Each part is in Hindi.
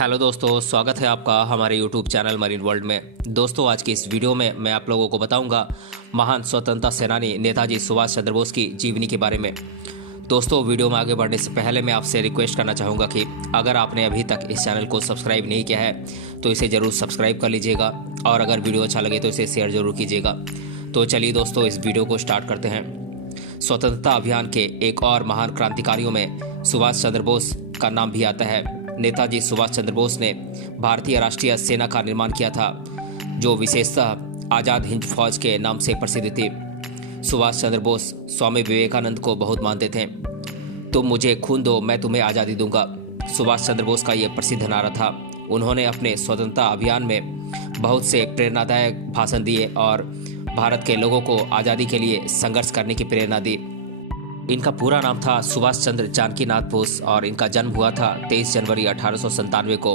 हेलो दोस्तों, स्वागत है आपका हमारे यूट्यूब चैनल मरीन वर्ल्ड में। दोस्तों, आज की इस वीडियो में मैं आप लोगों को बताऊंगा महान स्वतंत्रता सेनानी नेताजी सुभाष चंद्र बोस की जीवनी के बारे में। दोस्तों, वीडियो में आगे बढ़ने से पहले मैं आपसे रिक्वेस्ट करना चाहूँगा कि अगर आपने अभी तक इस चैनल को सब्सक्राइब नहीं किया है तो इसे ज़रूर सब्सक्राइब कर लीजिएगा और अगर वीडियो अच्छा लगे तो इसे शेयर ज़रूर कीजिएगा। तो चलिए दोस्तों, इस वीडियो को स्टार्ट करते हैं। स्वतंत्रता अभियान के एक और महान क्रांतिकारियों में सुभाष चंद्र बोस का नाम भी आता है। नेताजी सुभाष चंद्र बोस ने भारतीय राष्ट्रीय सेना का निर्माण किया था, जो विशेषतः आज़ाद हिंद फौज के नाम से प्रसिद्ध थी। सुभाष चंद्र बोस स्वामी विवेकानंद को बहुत मानते थे। तुम मुझे खून दो, मैं तुम्हें आज़ादी दूंगा, सुभाष चंद्र बोस का यह प्रसिद्ध नारा था। उन्होंने अपने स्वतंत्रता अभियान में बहुत से प्रेरणादायक भाषण दिए और भारत के लोगों को आज़ादी के लिए संघर्ष करने की प्रेरणा दी। इनका पूरा नाम था सुभाष चंद्र जानकीनाथ बोस और इनका जन्म हुआ था 23 जनवरी 1897 को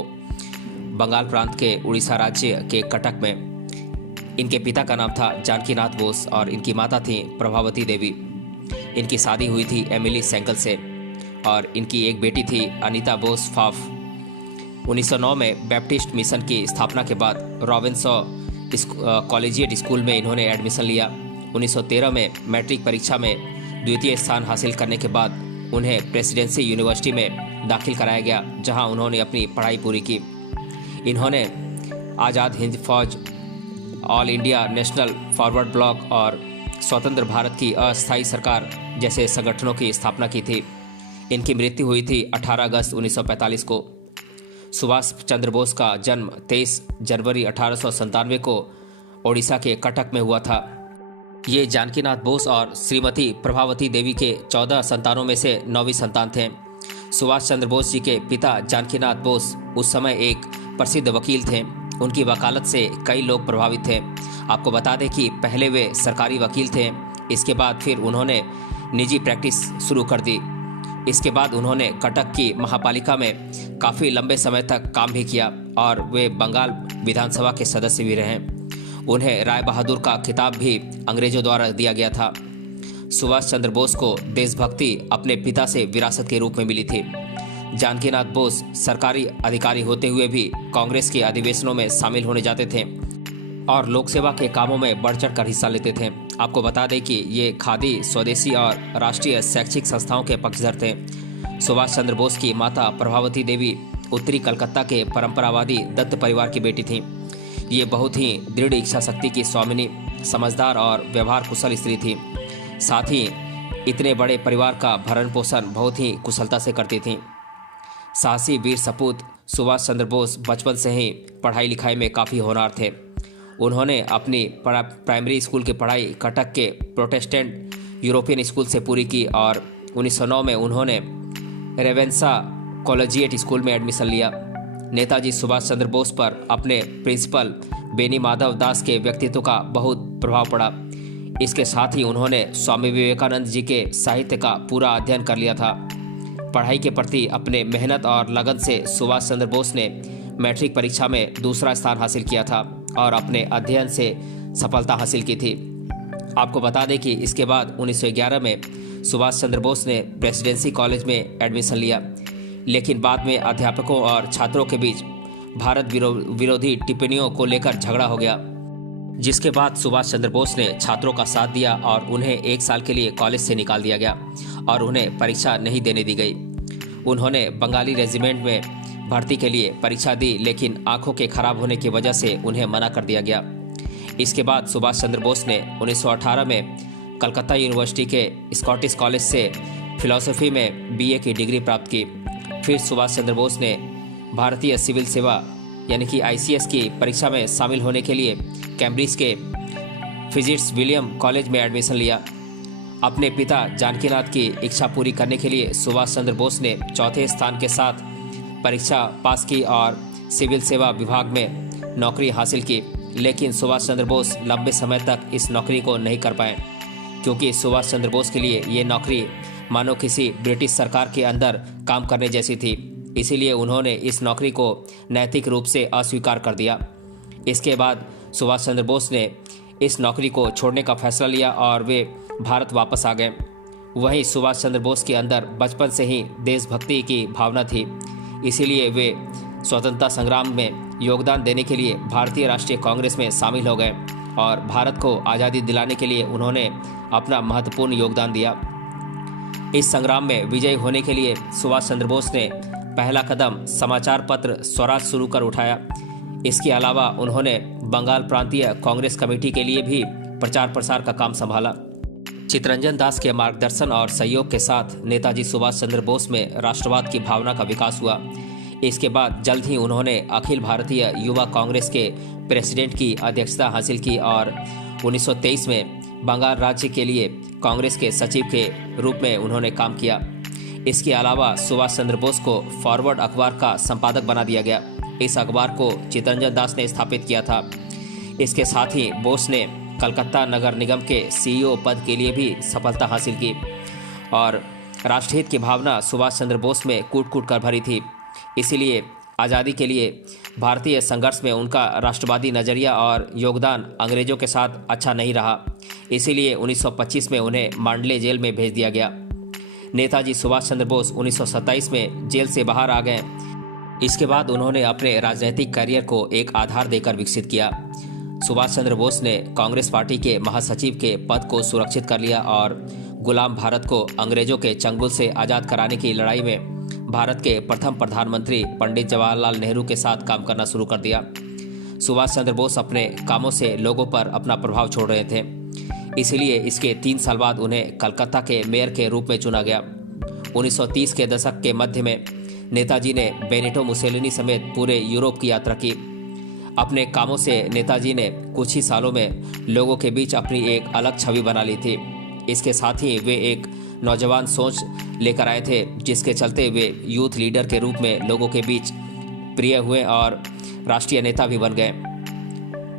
बंगाल प्रांत के उड़ीसा राज्य के कटक में। इनके पिता का नाम था जानकीनाथ बोस और इनकी माता थी प्रभावती देवी। इनकी शादी हुई थी एमिली सेंकल से और इनकी एक बेटी थी अनीता बोस फाफ। 1909 में बैप्टिस्ट मिशन की स्थापना के बाद रॉबिन्सॉ कॉलेजिएट स्कूल में इन्होंने एडमिशन लिया। 1913 में मैट्रिक परीक्षा में द्वितीय स्थान हासिल करने के बाद उन्हें प्रेसिडेंसी यूनिवर्सिटी में दाखिल कराया गया, जहां उन्होंने अपनी पढ़ाई पूरी की। इन्होंने आज़ाद हिंद फौज, all India national forward block और स्वतंत्र भारत की अस्थायी सरकार जैसे संगठनों की स्थापना की थी। इनकी मृत्यु हुई थी 18 अगस्त 1945 को। सुभाष चंद्र बोस का जन्म 23 जनवरी 1897 को ओडिशा के कटक में हुआ था। ये जानकीनाथ बोस और श्रीमती प्रभावती देवी के 14 संतानों में से 9वीं संतान थे। सुभाष चंद्र बोस जी के पिता जानकीनाथ बोस उस समय एक प्रसिद्ध वकील थे। उनकी वकालत से कई लोग प्रभावित थे। आपको बता दें कि पहले वे सरकारी वकील थे, इसके बाद फिर उन्होंने निजी प्रैक्टिस शुरू कर दी। इसके बाद उन्होंने कटक की महापालिका में काफ़ी लंबे समय तक काम भी किया और वे बंगाल विधानसभा के सदस्य भी रहे। उन्हें राय बहादुर का खिताब भी अंग्रेजों द्वारा दिया गया था। सुभाष चंद्र बोस को देशभक्ति अपने पिता से विरासत के रूप में मिली थी। जानकीनाथ बोस सरकारी अधिकारी होते हुए भी कांग्रेस के अधिवेशनों में शामिल होने जाते थे और लोक सेवा के कामों में बढ़ चढ़ कर हिस्सा लेते थे। आपको बता दें कि ये खादी, स्वदेशी और राष्ट्रीय शैक्षिक संस्थाओं के पक्षधर थे। सुभाष चंद्र बोस की माता प्रभावती देवी उत्तरी कलकत्ता के परंपरावादी दत्त परिवार की बेटी थीं। ये बहुत ही दृढ़ इच्छा शक्ति की स्वामिनी, समझदार और व्यवहार कुशल स्त्री थी। साथ ही इतने बड़े परिवार का भरण पोषण बहुत ही कुशलता से करती थीं। साहसी वीर सपूत सुभाष चंद्र बोस बचपन से ही पढ़ाई लिखाई में काफ़ी होनहार थे। उन्होंने अपनी प्राइमरी स्कूल की पढ़ाई कटक के प्रोटेस्टेंट यूरोपियन स्कूल से पूरी की और 1909 में उन्होंने रेवेंसा कॉलेजिएट स्कूल में एडमिशन लिया। नेताजी सुभाष चंद्र बोस पर अपने प्रिंसिपल बेनी माधव दास के व्यक्तित्व का बहुत प्रभाव पड़ा। इसके साथ ही उन्होंने स्वामी विवेकानंद जी के साहित्य का पूरा अध्ययन कर लिया था। पढ़ाई के प्रति अपने मेहनत और लगन से सुभाष चंद्र बोस ने मैट्रिक परीक्षा में दूसरा स्थान हासिल किया था और अपने अध्ययन से सफलता हासिल की थी। आपको बता दें कि इसके बाद 1911 में सुभाष चंद्र बोस ने प्रेसिडेंसी कॉलेज में एडमिशन लिया, लेकिन बाद में अध्यापकों और छात्रों के बीच भारत विरोधी टिप्पणियों को लेकर झगड़ा हो गया, जिसके बाद सुभाष चंद्र बोस ने छात्रों का साथ दिया और उन्हें 1 साल के लिए कॉलेज से निकाल दिया गया और उन्हें परीक्षा नहीं देने दी गई। उन्होंने बंगाली रेजिमेंट में भर्ती के लिए परीक्षा दी, लेकिन आंखों के खराब होने की वजह से उन्हें मना कर दिया गया। इसके बाद सुभाष चंद्र बोस ने 1918 में कलकत्ता यूनिवर्सिटी के स्कॉटिश कॉलेज से फिलॉसफी में BA की डिग्री प्राप्त की। फिर सुभाष चंद्र बोस ने भारतीय सिविल सेवा यानी कि ICS की परीक्षा में शामिल होने के लिए कैम्ब्रिज के फिजिट्स विलियम कॉलेज में एडमिशन लिया। अपने पिता जानकीनाथ की इच्छा पूरी करने के लिए सुभाष चंद्र बोस ने चौथे स्थान के साथ परीक्षा पास की और सिविल सेवा विभाग में नौकरी हासिल की, लेकिन सुभाष चंद्र बोस लंबे समय तक इस नौकरी को नहीं कर पाए, क्योंकि सुभाष चंद्र बोस के लिए ये नौकरी मानो किसी ब्रिटिश सरकार के अंदर काम करने जैसी थी। इसीलिए उन्होंने इस नौकरी को नैतिक रूप से अस्वीकार कर दिया। इसके बाद सुभाष चंद्र बोस ने इस नौकरी को छोड़ने का फैसला लिया और वे भारत वापस आ गए। वहीं सुभाष चंद्र बोस के अंदर बचपन से ही देशभक्ति की भावना थी, इसीलिए वे स्वतंत्रता संग्राम में योगदान देने के लिए भारतीय राष्ट्रीय कांग्रेस में शामिल हो गए और भारत को आज़ादी दिलाने के लिए उन्होंने अपना महत्वपूर्ण योगदान दिया। इस संग्राम में विजयी होने के लिए सुभाष चंद्र बोस ने पहला कदम समाचार पत्र स्वराज शुरू कर उठाया। इसके अलावा उन्होंने बंगाल प्रांतीय कांग्रेस कमेटी के लिए भी प्रचार प्रसार का काम संभाला। चित्तरंजन दास के मार्गदर्शन और सहयोग के साथ नेताजी सुभाष चंद्र बोस में राष्ट्रवाद की भावना का विकास हुआ। इसके बाद जल्द ही उन्होंने अखिल भारतीय युवा कांग्रेस के प्रेसिडेंट की अध्यक्षता हासिल की और 1923 में बंगाल राज्य के लिए कांग्रेस के सचिव के रूप में उन्होंने काम किया। इसके अलावा सुभाष चंद्र बोस को फॉरवर्ड अखबार का संपादक बना दिया गया। इस अखबार को चित्तरंजन दास ने स्थापित किया था। इसके साथ ही बोस ने कलकत्ता नगर निगम के CEO पद के लिए भी सफलता हासिल की और राष्ट्रहित की भावना सुभाष चंद्र बोस में कूट कूट कर भरी थी। इसीलिए आज़ादी के लिए भारतीय संघर्ष में उनका राष्ट्रवादी नज़रिया और योगदान अंग्रेज़ों के साथ अच्छा नहीं रहा। इसीलिए 1925 में उन्हें मांडले जेल में भेज दिया गया। नेताजी सुभाष चंद्र बोस 1927 में जेल से बाहर आ गए। इसके बाद उन्होंने अपने राजनीतिक करियर को एक आधार देकर विकसित किया। सुभाष चंद्र बोस ने कांग्रेस पार्टी के महासचिव के पद को सुरक्षित कर लिया और गुलाम भारत को अंग्रेजों के चंगुल से आज़ाद कराने की लड़ाई में भारत के प्रथम प्रधानमंत्री पंडित जवाहरलाल नेहरू के साथ काम करना शुरू कर दिया। सुभाष चंद्र बोस अपने कामों से लोगों पर अपना प्रभाव छोड़ रहे थे। इसलिए इसके 3 साल बाद उन्हें कलकत्ता के मेयर के रूप में चुना गया। 1930 के दशक के मध्य में नेताजी ने बेनिटो मुसेलिनी समेत पूरे यूरोप की यात्रा की। अपने कामों से नेताजी ने कुछ ही सालों में लोगों के बीच अपनी एक अलग छवि बना ली थी। इसके साथ ही वे एक नौजवान सोच लेकर आए थे, जिसके चलते वे यूथ लीडर के रूप में लोगों के बीच प्रिय हुए और राष्ट्रीय नेता भी बन गए।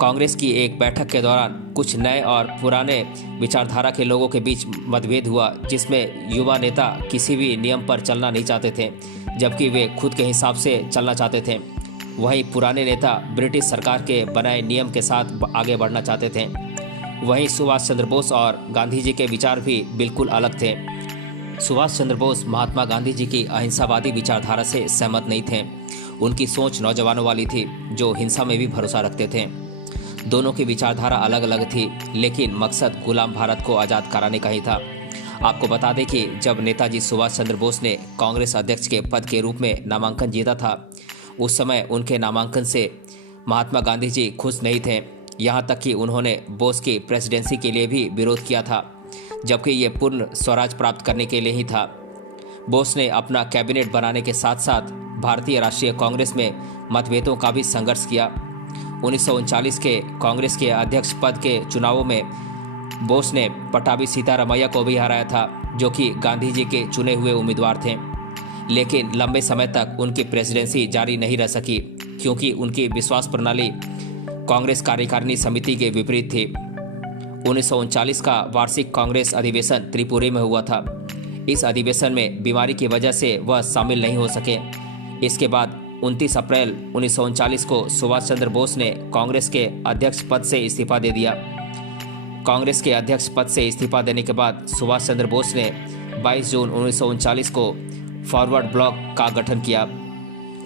कांग्रेस की एक बैठक के दौरान कुछ नए और पुराने विचारधारा के लोगों के बीच मतभेद हुआ, जिसमें युवा नेता किसी भी नियम पर चलना नहीं चाहते थे, जबकि वे खुद के हिसाब से चलना चाहते थे। वहीं पुराने नेता ब्रिटिश सरकार के बनाए नियम के साथ आगे बढ़ना चाहते थे। वहीं सुभाष चंद्र बोस और गांधी जी के विचार भी बिल्कुल अलग थे। सुभाष चंद्र बोस महात्मा गांधी जी की अहिंसावादी विचारधारा से सहमत नहीं थे। उनकी सोच नौजवानों वाली थी, जो हिंसा में भी भरोसा रखते थे। दोनों की विचारधारा अलग अलग थी, लेकिन मकसद गुलाम भारत को आज़ाद कराने का ही था। आपको बता दें कि जब नेताजी सुभाष चंद्र बोस ने कांग्रेस अध्यक्ष के पद के रूप में नामांकन जीता था, उस समय उनके नामांकन से महात्मा गांधी जी खुश नहीं थे। यहाँ तक कि उन्होंने बोस की प्रेसिडेंसी के लिए भी विरोध किया था, जबकि ये पूर्ण स्वराज प्राप्त करने के लिए ही था। बोस ने अपना कैबिनेट बनाने के साथ साथ भारतीय राष्ट्रीय कांग्रेस में मतभेदों का भी संघर्ष किया। 1939 के कांग्रेस के अध्यक्ष पद के चुनावों में बोस ने पटाभी सीतारामैया को भी हराया था, जो कि गांधी जी के चुने हुए उम्मीदवार थे। लेकिन लंबे समय तक उनकी प्रेसिडेंसी जारी नहीं रह सकी, क्योंकि उनकी विश्वास प्रणाली कांग्रेस कार्यकारिणी समिति के विपरीत थी। 1939 का वार्षिक कांग्रेस अधिवेशन त्रिपुरी में हुआ था। इस अधिवेशन में बीमारी की वजह से वह शामिल नहीं हो सके। इसके बाद 29 अप्रैल 1939 को सुभाष चंद्र बोस ने कांग्रेस के अध्यक्ष पद से इस्तीफा दे दिया। कांग्रेस के अध्यक्ष पद से इस्तीफा देने के बाद सुभाष चंद्र बोस ने 22 जून 1939 को फॉरवर्ड ब्लॉक का गठन किया।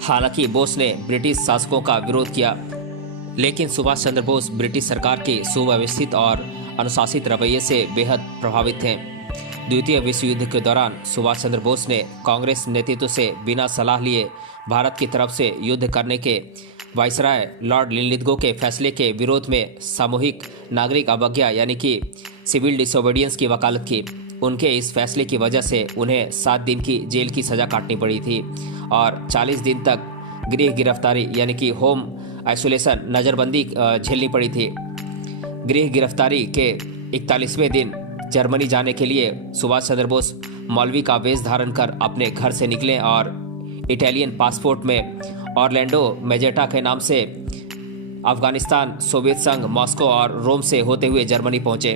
हालांकि बोस ने ब्रिटिश शासकों का विरोध किया, लेकिन सुभाष चंद्र बोस ब्रिटिश सरकार के सुव्यवस्थित और अनुशासित रवैये से बेहद प्रभावित थे। द्वितीय विश्व युद्ध के दौरान सुभाष चंद्र बोस ने कांग्रेस नेतृत्व से बिना सलाह लिए भारत की तरफ से युद्ध करने के वायसराय लॉर्ड लिनलिथगो के फैसले के विरोध में सामूहिक नागरिक अवज्ञा यानी कि सिविल डिसोबीडियंस की वकालत की। उनके इस फैसले की वजह से उन्हें 7 दिन की जेल की सज़ा काटनी पड़ी थी और 40 दिन तक गृह गिरफ्तारी यानी कि होम आइसोलेशन नज़रबंदी झेलनी पड़ी थी। गृह गिरफ्तारी के 41वें दिन जर्मनी जाने के लिए सुभाष चंद्र बोस मौलवी का वेश धारण कर अपने घर से निकले और इटालियन पासपोर्ट में ऑरलैंडो मेजेटा के नाम से अफगानिस्तान, सोवियत संघ, मॉस्को और रोम से होते हुए जर्मनी पहुंचे।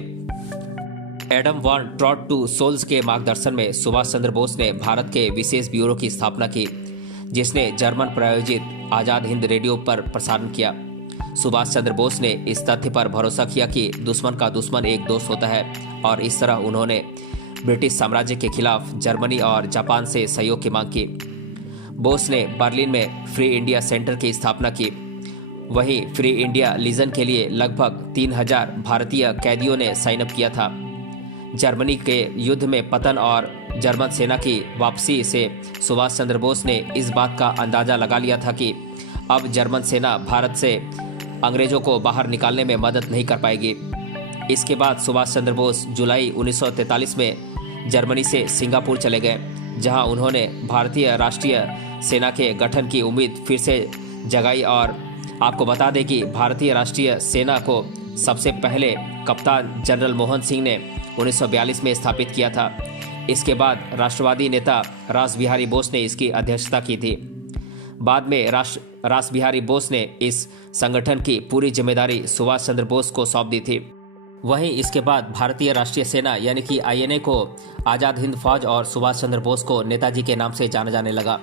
Adam von Trott zu Solz के मार्गदर्शन में सुभाष चंद्र बोस ने भारत के विशेष ब्यूरो की स्थापना की, जिसने जर्मन प्रायोजित आज़ाद हिंद रेडियो पर प्रसारण किया। सुभाष चंद्र बोस ने इस तथ्य पर भरोसा किया कि दुश्मन का दुश्मन एक दोस्त होता है और इस तरह उन्होंने ब्रिटिश साम्राज्य के खिलाफ जर्मनी और जापान से सहयोग की मांग की। बोस ने बर्लिन में फ्री इंडिया सेंटर की स्थापना की। वहीं फ्री इंडिया लीजन के लिए लगभग 3000 भारतीय कैदियों ने साइन अप किया था। जर्मनी के युद्ध में पतन और जर्मन सेना की वापसी से सुभाष चंद्र बोस ने इस बात का अंदाजा लगा लिया था कि अब जर्मन सेना भारत से अंग्रेजों को बाहर निकालने में मदद नहीं कर पाएगी। इसके बाद सुभाष चंद्र बोस जुलाई 1943 में जर्मनी से सिंगापुर चले गए, जहां उन्होंने भारतीय राष्ट्रीय सेना के गठन की उम्मीद फिर से जगाई। और आपको बता दें कि भारतीय राष्ट्रीय सेना को सबसे पहले कप्तान जनरल मोहन सिंह ने 1942 में स्थापित किया था। इसके बाद राष्ट्रवादी नेता रास बिहारी बोस ने इसकी अध्यक्षता की थी। बाद में रास बिहारी बोस ने इस संगठन की पूरी जिम्मेदारी सुभाष चंद्र बोस को सौंप दी थी। वहीं इसके बाद भारतीय राष्ट्रीय सेना यानी कि आईएनए को आज़ाद हिंद फौज और सुभाष चंद्र बोस को नेताजी के नाम से जाना जाने लगा।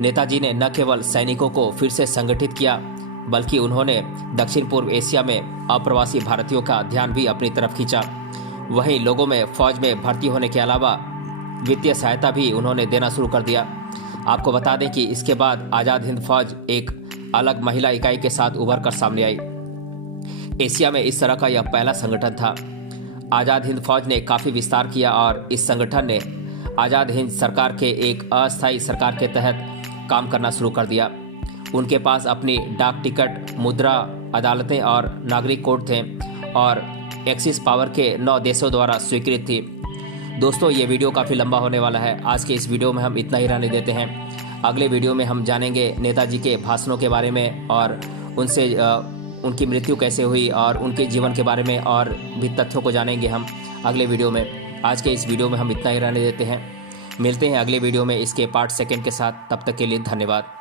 नेताजी ने न केवल सैनिकों को फिर से संगठित किया, बल्कि उन्होंने दक्षिण पूर्व एशिया में अप्रवासी भारतीयों का ध्यान भी अपनी तरफ खींचा। वहीं लोगों में फौज में भर्ती होने के अलावा वित्तीय सहायता भी उन्होंने देना शुरू कर दिया। आपको बता दें कि इसके बाद आज़ाद हिंद फौज एक अलग महिला इकाई के साथ उभर कर सामने आई। एशिया में इस तरह का यह पहला संगठन था। आज़ाद हिंद फौज ने काफ़ी विस्तार किया और इस संगठन ने आज़ाद हिंद सरकार के एक अस्थायी सरकार के तहत काम करना शुरू कर दिया। उनके पास अपनी डाक टिकट, मुद्रा, अदालतें और नागरिक कोड थे और एक्सिस पावर के 9 देशों द्वारा स्वीकृत थी। दोस्तों, ये वीडियो काफ़ी लंबा होने वाला है। आज के इस वीडियो में हम इतना ही रहने देते हैं। अगले वीडियो में हम जानेंगे नेताजी के भाषणों के बारे में और उनसे उनकी मृत्यु कैसे हुई और उनके जीवन के बारे में और भी तथ्यों को जानेंगे हम अगले वीडियो में। आज के इस वीडियो में हम इतना ही रहने देते हैं। मिलते हैं अगले वीडियो में इसके पार्ट 2 के साथ। तब तक के लिए धन्यवाद।